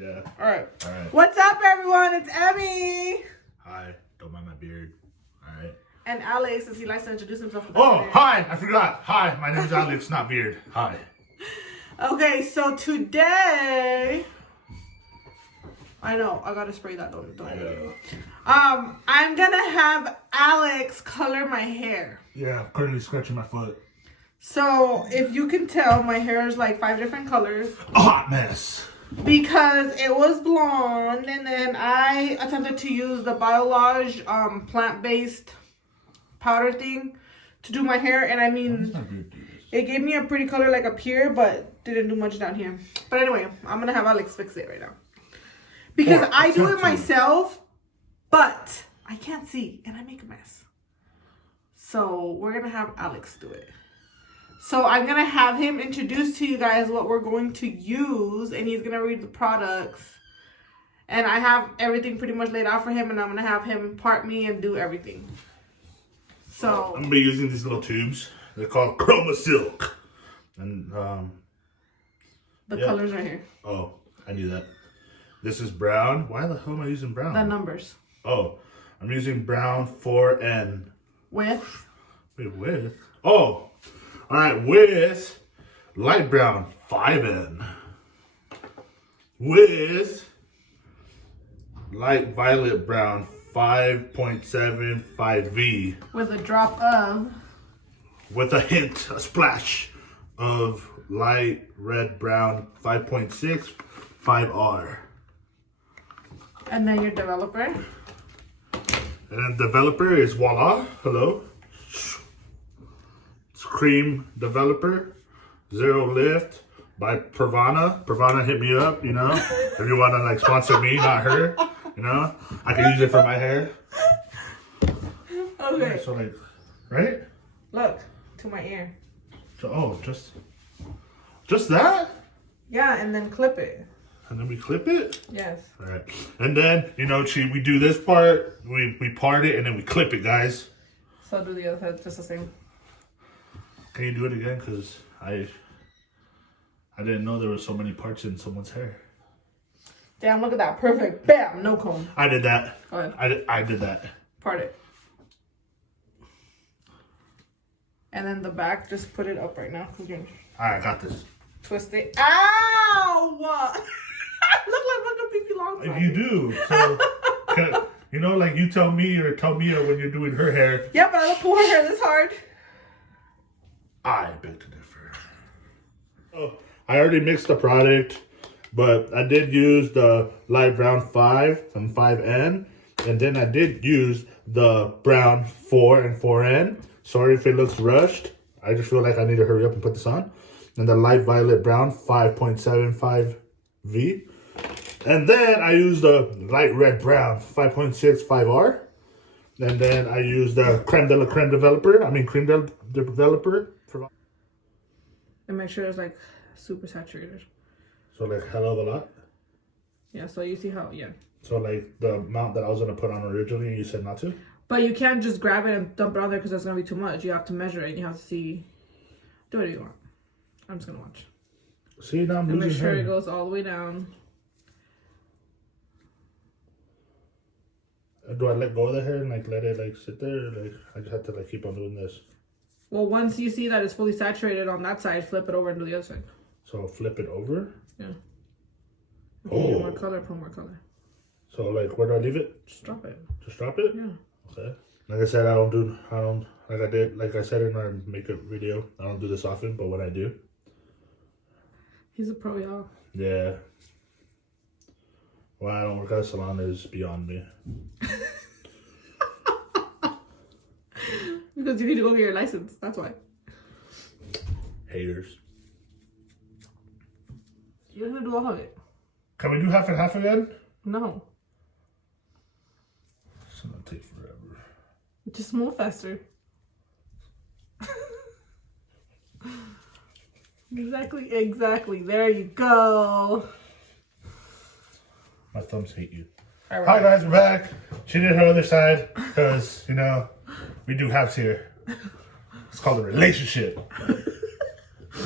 Yeah. All right. All right. What's up, everyone? It's Emmy. Hi. Don't mind my beard. All right. And Alex, as he likes to introduce himself. Oh, hi. I forgot. Hi. My name is Alex, not Beard. Hi. Okay, so today, I know I gotta spray that. Don't. I know. I'm gonna have Alex color my hair. Yeah, I'm currently scratching my foot. So if you can tell, my hair is like 5 different colors. A hot mess. Because it was blonde, and then I attempted to use the Biolage plant-based powder thing to do my hair, and I mean, it gave me a pretty color like up here, but didn't do much down here. But anyway, I'm gonna have Alex fix it right now because I do it myself, but I can't see and I make a mess. So we're gonna have Alex do it. So I'm going to have him introduce to you guys what we're going to use. And he's going to read the products. And I have everything pretty much laid out for him. And I'm going to have him part me and do everything. So I'm going to be using these little tubes. They're called Chroma Silk. And the colors right here. Oh, I knew that. This is brown. Why the hell am I using brown? The numbers. Oh, I'm using brown 4N. With? Wait, with? Oh. All right, with light brown 5N, with light violet brown 5.75V, with a drop of, with a hint, a splash of light red brown 5.6 5R. and then your developer. And then developer is voila, hello. Cream Developer, Zero Lift by Pravana. Pravana, hit me up, you know, if you want to like sponsor me, not her, you know, I can use it for my hair. Okay. Yeah, so like, right? Look, to my ear. So, oh, just that? Yeah, and then clip it. And then we clip it? Yes. All right. And then, you know, we do this part, we part it, and then we clip it, guys. So do the other side just the same. Can you do it again? Because I didn't know there were so many parts in someone's hair. Damn, look at that. Perfect. Bam. No comb. I did that. Go ahead. I did that. Part it. And then the back, just put it up right now. All right, I got this. Twist it. Ow! Look like fucking Pee Long. If you do, so, you know, like you tell me or tell Mia when you're doing her hair. Yeah, but I don't pull her hair this hard. I beg to differ. Oh, I already mixed the product, but I did use the light brown 5 from 5N, and then I did use the brown 4 and 4N. Sorry if it looks rushed. I just feel like I need to hurry up and put this on. And the light violet brown 5.75V. And then I used the light red brown 5.6 5R. And then I used the creme de la creme developer. Cream developer. And make sure it's like super saturated. So like hell of a lot? Yeah, so you see how, yeah. So like the amount that I was going to put on originally, you said not to? But you can't just grab it and dump it on there because that's going to be too much. You have to measure it and you have to see. Do whatever you want. I'm just going to watch. See, now I'm and losing make sure hair. it goes all the way down. Do I let go of the hair and like let it like sit there? Or, like I just have to like keep on doing this. Well, once you see that it's fully saturated on that side, flip it over and do the other side. So flip it over? Yeah. Oh. More color, put more color. So like where do I leave it? Just drop it. Just drop it? Yeah. Okay. Like I said, like I said in our makeup video, I don't do this often, but when I do. He's a pro, y'all. Yeah. Why I don't work at a salon is beyond me. Because you need to go get your license. That's why. Haters. You're gonna do all of it. Can we do half and half again? No. It's gonna take forever. Just move faster. Exactly. There you go. My thumbs hate you. All right. Hi guys, we're back. She did her other side because, you know, we do halves here. It's called a relationship. We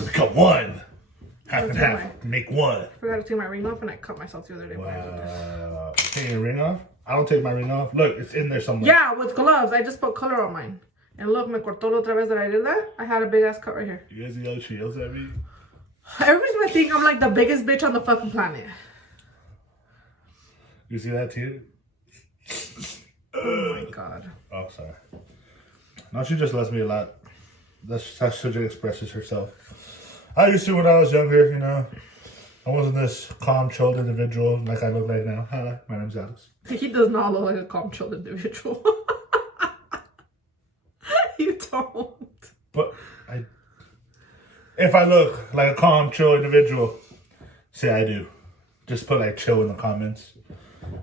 become one. Half and half. Make one. I forgot to take my ring off and I cut myself the other day. Wow. Take your ring off? I don't take my ring off. Look, it's in there somewhere. Yeah, with gloves. I just put color on mine. And look, me cortó la otra vez that I did that. I had a big ass cut right here. You guys see how she yells at me? Everybody's gonna think I'm like the biggest bitch on the fucking planet. You see that too? Oh my god. Oh, sorry. No, she just loves me a lot. That's how she expresses herself. I used to when I was younger, you know. I wasn't this calm, chilled individual like I look like now. Hi, my name's Alex. He does not look like a calm, chilled individual. You don't. But if I look like a calm, chill individual, say I do. Just put like chill in the comments,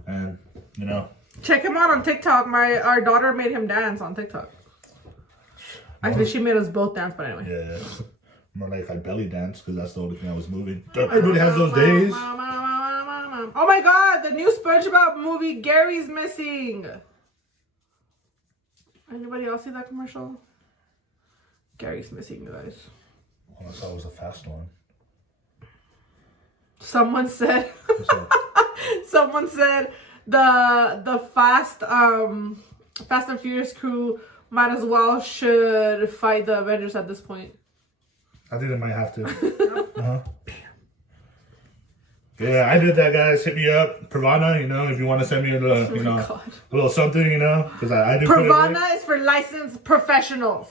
and you know. Check him out on TikTok. Our daughter made him dance on TikTok. Actually, she made us both dance, but anyway. Yeah. More like I belly dance because that's the only thing I was moving. Everybody has those days. Oh my god, the new SpongeBob movie, Gary's missing. Anybody else see that commercial? Gary's missing, you guys. All I saw was a fast one. Someone said the Fast and Furious crew might as well should fight the Avengers at this point. I think they might have to. Uh-huh. Yeah, I did that, guys. Hit me up. Pravana, you know, if you want to send me a little, you know, a little something, you know, because I do. Pravana is for licensed professionals.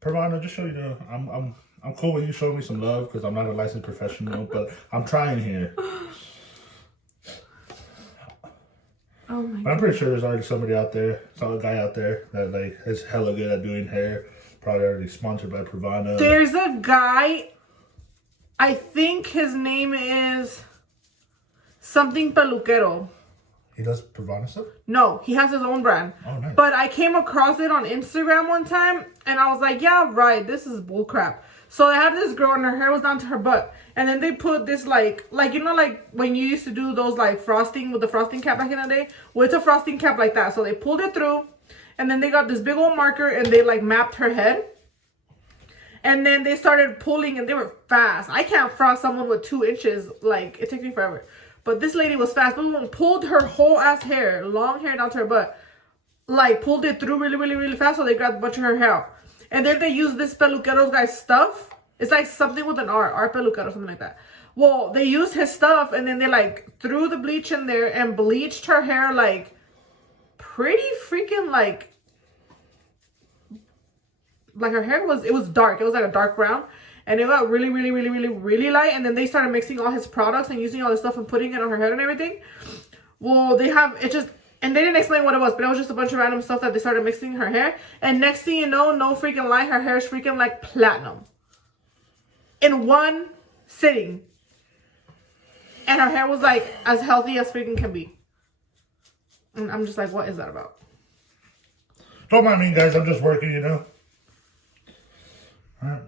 Pravana, just show you know, I'm cool with you showing me some love because I'm not a licensed professional, but I'm trying here. Oh my God. I'm pretty sure there's already somebody out there, some guy out there that like is hella good at doing hair. Probably already sponsored by Pravana. There's a guy, I think his name is something Peluquero. He does Pravana stuff? No, he has his own brand. Oh, nice. But I came across it on Instagram one time, and I was like, yeah, right, this is bullcrap. So they had this girl, and her hair was down to her butt. And then they put this, like you know, like, when you used to do those, like, frosting with the frosting cap back in the day? Well, it's a frosting cap like that. So they pulled it through, and then they got this big old marker, and they, like, mapped her head. And then they started pulling, and they were fast. I can't frost someone with 2 inches. Like, it takes me forever. But this lady was fast. Boom, pulled her whole ass hair, long hair down to her butt. Like, pulled it through really, really, really fast, so they grabbed a bunch of her hair out. And then they used this Peluquero's guy's stuff. It's like something with an R Peluquero, something like that. Well, they used his stuff, and then they, like, threw the bleach in there and bleached her hair, like, pretty freaking, like her hair was, it was dark. It was like a dark brown. And it got really, really, really, really, really light. And then they started mixing all his products and using all this stuff and putting it on her head and everything. Well, they have, it just, and they didn't explain what it was, but it was just a bunch of random stuff that they started mixing in her hair. And next thing you know, no freaking lie, her hair is freaking like platinum. In one sitting. And her hair was like as healthy as freaking can be. And I'm just like, what is that about? Don't mind me, guys. I'm just working, you know.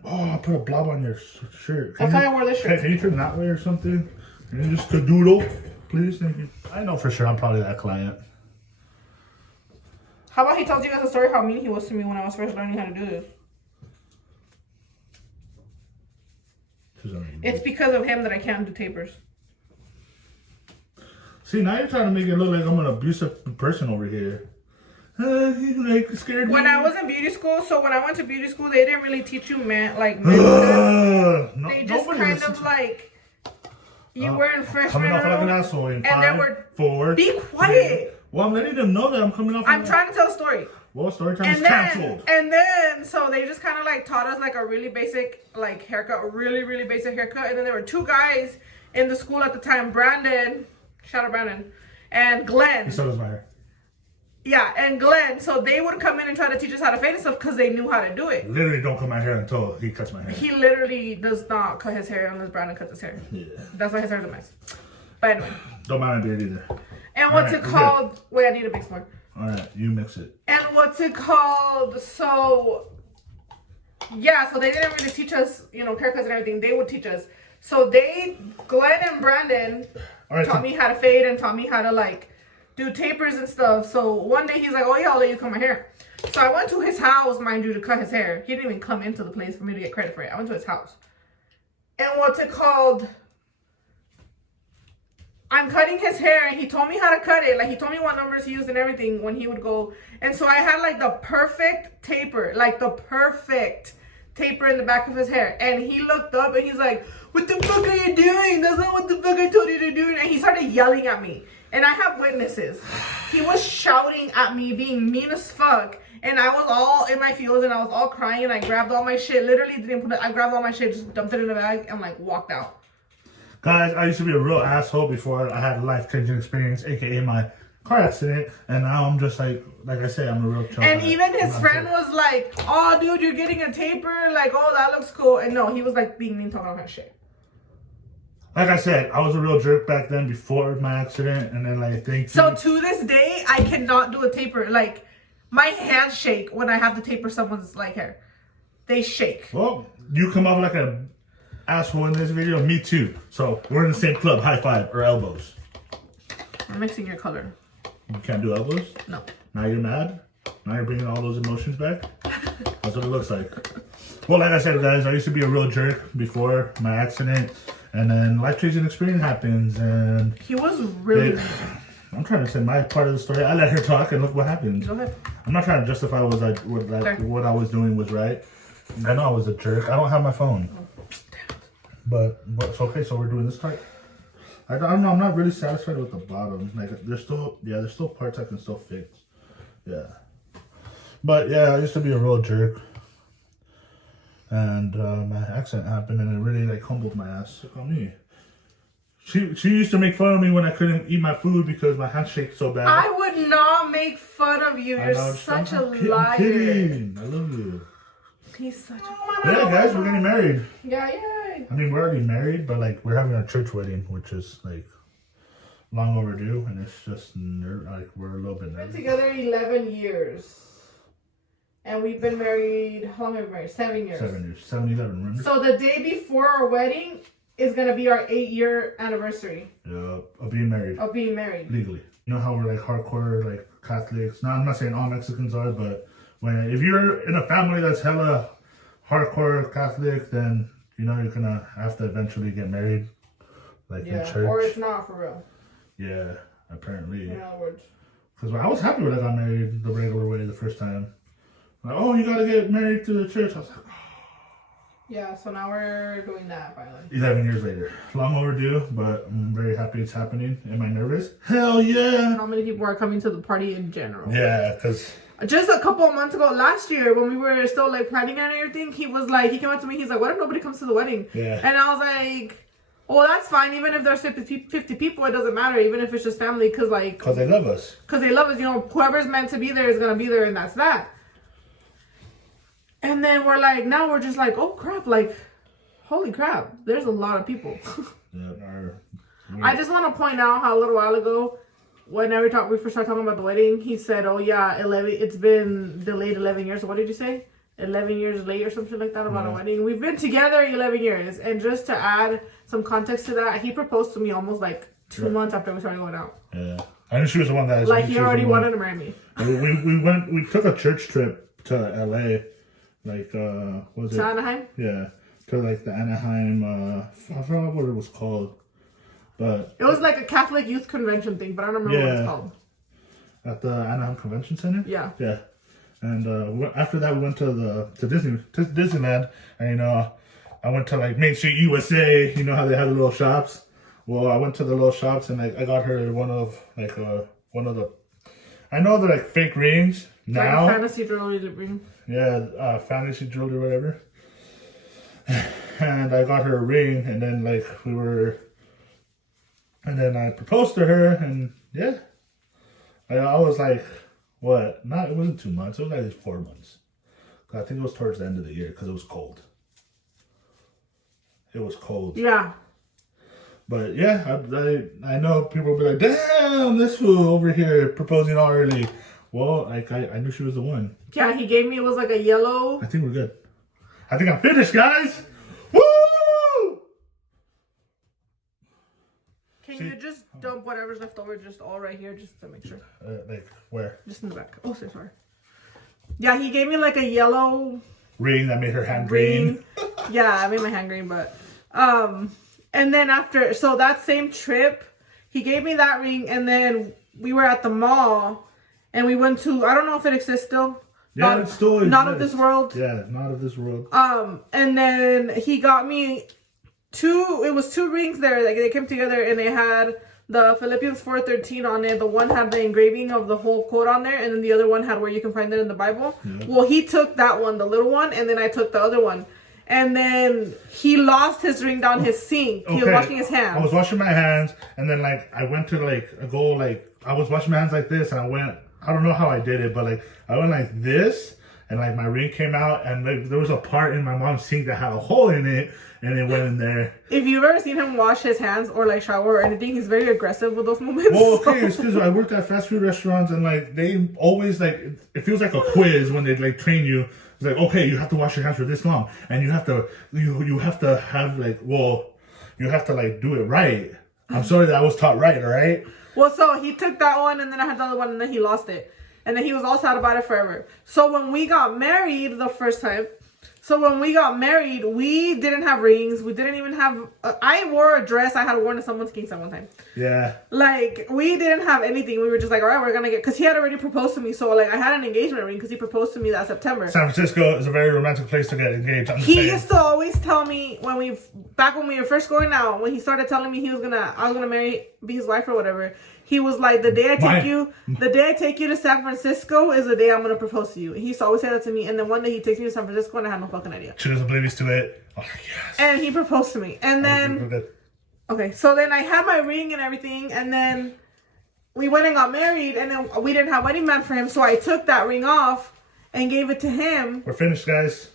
Oh, I put a blob on your shirt. That's why I wore this shirt. Can you turn that way or something? Can you just cadoodle? Please, thank you. I know for sure I'm probably that client. How about he tells you guys a story how mean he was to me when I was first learning how to do this? It's because of him that I can't do tapers. See, now you're trying to make it look like I'm an abusive person over here. He's like scared me. When I was in beauty school, so when I went to beauty school, they didn't really teach you men's no, they just kind of like you were in freshman coming off like an asshole in 5, 4. Be quiet. 3. Well, I'm letting them know that I'm coming off. I'm trying to tell a story. Well, story time is canceled. And then, so they just kind of like taught us like a really basic like haircut, a really, really basic haircut. And then there were 2 guys in the school at the time, Brandon, shout out Brandon, and Glenn. So does my hair. Yeah, and Glenn, so they would come in and try to teach us how to fade and stuff because they knew how to do it. Literally don't cut my hair until he cuts my hair. He literally does not cut his hair unless Brandon cuts his hair. Yeah. That's why his hair's a mess. But anyway. Don't mind my beard either. And what's it called? Good. Wait, I need to mix more. Alright, you mix it. And what's it called? So, yeah, so they didn't really teach us, you know, haircuts and everything. They would teach us. So Glenn and Brandon taught me how to fade and taught me how to, like, do tapers and stuff. So one day he's like, oh yeah, I'll let you cut my hair. So I went to his house, mind you, to cut his hair. He didn't even come into the place for me to get credit for it. I went to his house. and what's it called? I'm cutting his hair, and he told me how to cut it. Like, he told me what numbers he used and everything when he would go. And so I had, like, the perfect taper. Like, the perfect taper in the back of his hair. And he looked up, and he's like, what the fuck are you doing? That's not what the fuck I told you to do. And he started yelling at me. And I have witnesses. He was shouting at me, being mean as fuck. And I was all in my feels, and I was all crying, and I grabbed all my shit. Literally didn't put it. I grabbed all my shit, just dumped it in the bag, and, like, walked out. Guys, I used to be a real asshole before I had a life-changing experience, aka my car accident, and now I'm just like I say, I'm a real chump. And even his friend was like, oh, dude, you're getting a taper. Like, oh, that looks cool. And no, he was, like, being mean, talking all that shit. Like I said, I was a real jerk back then before my accident, and then, like, So, to this day, I cannot do a taper. Like, my hands shake when I have to taper someone's, like, hair. They shake. Well, you come off like an asshole in this video. Me too. So, we're in the same club. High five or elbows. I'm mixing your color. You can't do elbows? No. Now you're mad? Now you're bringing all those emotions back? That's what it looks like. Well, like I said, guys, I used to be a real jerk before my accident. And then life-changing experience happens. And he was really... I'm trying to say my part of the story. I let her talk, and look what happened. Go ahead. I'm not trying to justify what I was doing was right. I know I was a jerk. I don't have my phone. But it's okay. So we're doing this part. I don't know. I'm not really satisfied with the bottom. Like there's still parts I can still fix. Yeah. But yeah, I used to be a real jerk. And my accident happened, and it really like humbled my ass. Look on me. She used to make fun of me when I couldn't eat my food because my hands shake so bad. I would not make fun of you. You're such a liar. I'm kidding. I love you. He's such a... Yeah, guys, we're getting married. Yeah. I mean, we're already married, but like we're having a church wedding, which is like long overdue, and it's just like we're a little bit nervous. We've been together 11 years. And we've been married, how long have we been married? 7 years. 7 years. 7-11, remember? So the day before our wedding is going to be our 8-year anniversary. Yeah, of being married. Of being married. Legally. You know how we're like hardcore, like Catholics. Now, I'm not saying all Mexicans are, but if you're in a family that's hella hardcore Catholic, then, you know, you're going to have to eventually get married. Like in church. Or it's not for real. Yeah, apparently. In other words. Because I was happy when I got married the regular way the first time. Like, oh, you got to get married to the church. I was like, oh. Yeah, so now we're doing that finally. 11 years later. Long overdue, but I'm very happy it's happening. Am I nervous? Hell yeah! How many people are coming to the party in general? Yeah, because... Just a couple of months ago, last year, when we were still like planning and everything, he came up to me, he's like, what if nobody comes to the wedding? Yeah. And I was like, well, that's fine. Even if there's 50 people, it doesn't matter. Even if it's just family, because they love us. Because they love us. You know, whoever's meant to be there is going to be there, and that's that. And then we're like, now we're just like, oh crap, like, holy crap, there's a lot of people. Yeah, I just want to point out how a little while ago, whenever we first started talking about the wedding, he said, oh yeah, it's been delayed 11 years. So what did you say? 11 years late or something like that about a wedding. We've been together 11 years. And just to add some context to that, he proposed to me almost like 2 months after we started going out. Yeah. I knew she was the one that... Like, he already wanted to marry me. We took a church trip to LA. Like, was it? To Anaheim? Yeah. To like the Anaheim, I forgot what it was called. But... It was like a Catholic youth convention thing, but I don't remember what it's called. At the Anaheim Convention Center? Yeah. Yeah. And after that, we went to Disneyland. And, you know, I went to like Main Street USA. You know how they have the little shops? Well, I went to the little shops and like I got her one of the... I know they're like fake rings now. Like a fantasy jewelry ring. Yeah, fantasy jewelry, whatever. And I got her a ring, and then and then I proposed to her, and yeah, I was like, what? It wasn't 2 months. It was like 4 months. I think it was towards the end of the year because it was cold. It was cold. Yeah. But yeah, I know people will be like, damn, this fool over here proposing all early. Well, like I knew she was the one. Yeah, he gave me, it was like a yellow. I think we're good. I think I'm finished, guys. Woo! Can you just dump whatever's left over just all right here just to make sure? Like where? Just in the back. Oh, sorry. Yeah, he gave me like a yellow ring that made her hand green. Yeah, I made my hand green, but And then after, so that same trip, he gave me that ring, and then we were at the mall, and we went to, I don't know if it exists still. Yeah, it still exists. Not of this world. Yeah, not of this world. And then he got me two rings there. Like, they came together, and they had the Philippians 4:13 on it. The one had the engraving of the whole quote on there, and then the other one had where you can find it in the Bible. Yeah. Well, he took that one, the little one, and then I took the other one. And then he lost his ring down his sink. He was washing his hands. I was washing my hands, and then like I went to I was washing my hands like this, and I don't know how I did it, but like I went like this, and like my ring came out, and like, there was a part in my mom's sink that had a hole in it, and it went in there. If you've ever seen him wash his hands or like shower or anything, he's very aggressive with those moments. Well, okay, it's because I worked at fast food restaurants, and like they always like, it feels like a quiz when they like train you. It's like, okay, you have to wash your hands for this long, and you have to have like, well, you have to like do it right. I'm sorry that I was taught right, all right? Well, so he took that one, and then I had the other one, and then he lost it. And then he was all sad about it forever. So when we got married the first time, we didn't have rings. We didn't even have... I wore a dress I had worn to someone's king at one time. Yeah. Like, we didn't have anything. We were just like, all right, we're going to get... Because he had already proposed to me. So, like, I had an engagement ring because he proposed to me that September. San Francisco is a very romantic place to get engaged. He used to always tell me back when we were first going out, when he started telling me I was gonna be his wife or whatever, he was like, the day I take you to San Francisco is the day I'm gonna propose to you. He used to always say that to me, and then one day he takes me to San Francisco and I had no fucking idea. She was oblivious to it. Oh, yes. And he proposed to me. And then okay, so then I had my ring and everything, and then we went and got married, and then we didn't have wedding band for him, so I took that ring off and gave it to him. We're finished, guys.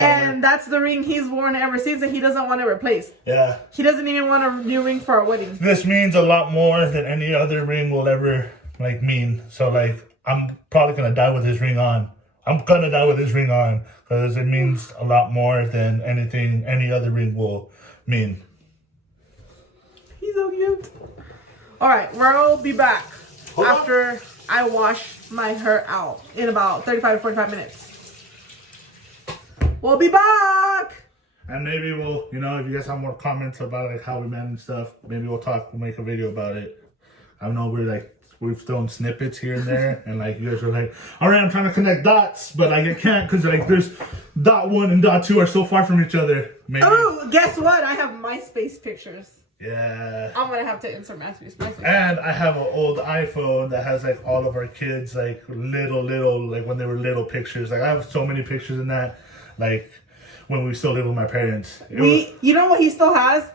And that's the ring he's worn ever since, and he doesn't want it replaced. Yeah. He doesn't even want a new ring for our wedding. This means a lot more than any other ring will ever, like, mean. So, like, I'm probably going to die with this ring on. Because it means a lot more than anything any other ring will mean. He's so cute. All right, we'll be back after I wash my hair out in about 35 to 45 minutes. We'll be back. And maybe we'll, if you guys have more comments about like how we met and stuff, maybe we'll make a video about it. I know we've thrown snippets here and there, and like you guys are like, all right, I'm trying to connect dots, but like I can't because like there's dot 1 and dot 2 are so far from each other. Maybe. Oh, guess what? I have MySpace pictures. Yeah. I'm gonna have to insert MySpace. And I have an old iPhone that has like all of our kids like little like when they were little pictures. Like I have so many pictures in that. Like when we still lived with my parents. You know what he still has?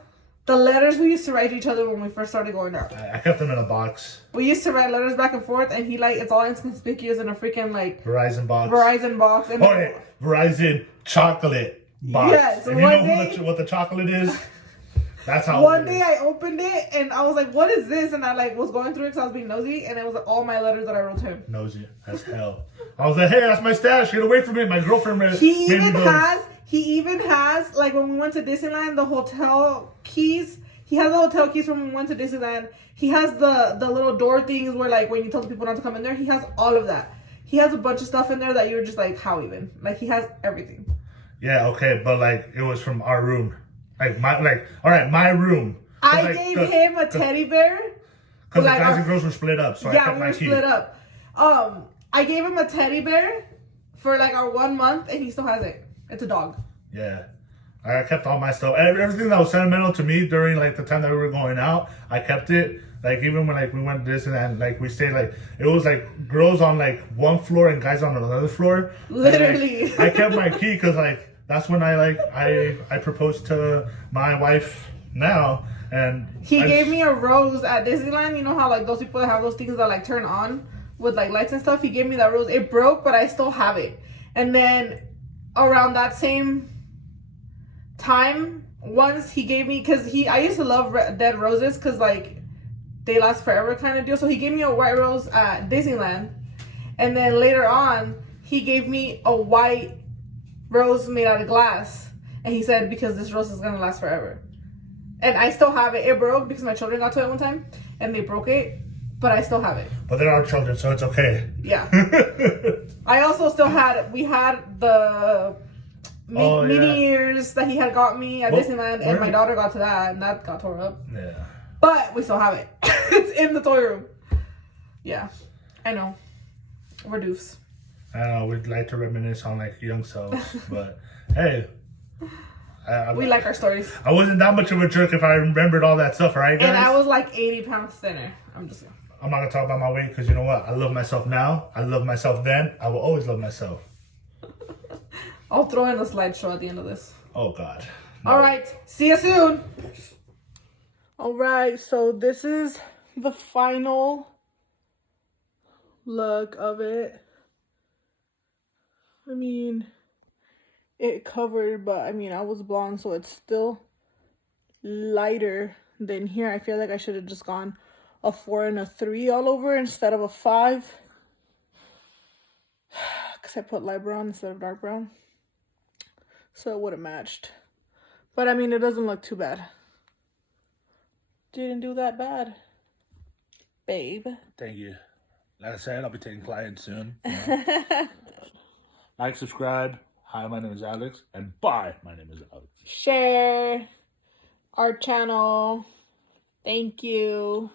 The letters we used to write to each other when we first started going out. I kept them in a box. We used to write letters back and forth, and it's all inconspicuous in a freaking like Verizon box. And Verizon chocolate box. Yes. And you know what the chocolate is? That's how. One day I opened it and I was like, "What is this?" And I like was going through it because I was being nosy, and it was all my letters that I wrote to him. Nosy as hell. I was like, "Hey, that's my stash. Get away from it." My girlfriend made He even has like when we went to Disneyland, the hotel keys. He has the hotel keys from when we went to Disneyland. He has the little door things where like when you tell the people not to come in there. He has all of that. He has a bunch of stuff in there that you're just like, how even? Like he has everything. Yeah, okay, but like it was from our room. All right, my room. I gave him a teddy bear. Because the guys and girls were split up, so I kept my key. Yeah, we were split up. I gave him a teddy bear for like our 1 month, and he still has it. It's a dog. Yeah. I kept all my stuff. Everything that was sentimental to me during like the time that we were going out, I kept it. Like even when like we went to this and like we stayed like it was like girls on like one floor and guys on another floor. Literally. And, like, I kept my key because like that's when I proposed to my wife now, and he gave me a rose at Disneyland. You know how like those people that have those things that like turn on with like lights and stuff. He gave me that rose. It broke, but I still have it. And then around that same time, once he gave me because I used to love dead roses because like they last forever kind of deal. So he gave me a white rose at Disneyland, and then later on he gave me a white rose made out of glass, and he said because this rose is gonna last forever. And I still have it. It broke because my children got to it one time and they broke it, but I still have it. But they're our children, so it's okay. Yeah. I also still we had the mini ears that he had got me at Disneyland, and my daughter got to that, and that got tore up. Yeah. But we still have it. It's in the toy room. Yeah, I know. We're doofs. I know, we'd like to reminisce on like young selves, but hey. We like our stories. I wasn't that much of a jerk if I remembered all that stuff, right, guys? And I was like 80 pounds thinner. I'm not going to talk about my weight because you know what? I love myself now. I love myself then. I will always love myself. I'll throw in the slideshow at the end of this. Oh, God. No. All right. See you soon. All right. So this is the final look of it. I mean, it covered, but I mean, I was blonde, so it's still lighter than here. I feel like I should have just gone a 4 and a 3 all over instead of a 5. Because I put light brown instead of dark brown. So it would have matched. But I mean, it doesn't look too bad. Didn't do that bad, babe. Thank you. Like I said, I'll be taking clients soon. You know? Like, subscribe. Hi, my name is Alex. And bye, my name is Alex. Share our channel. Thank you.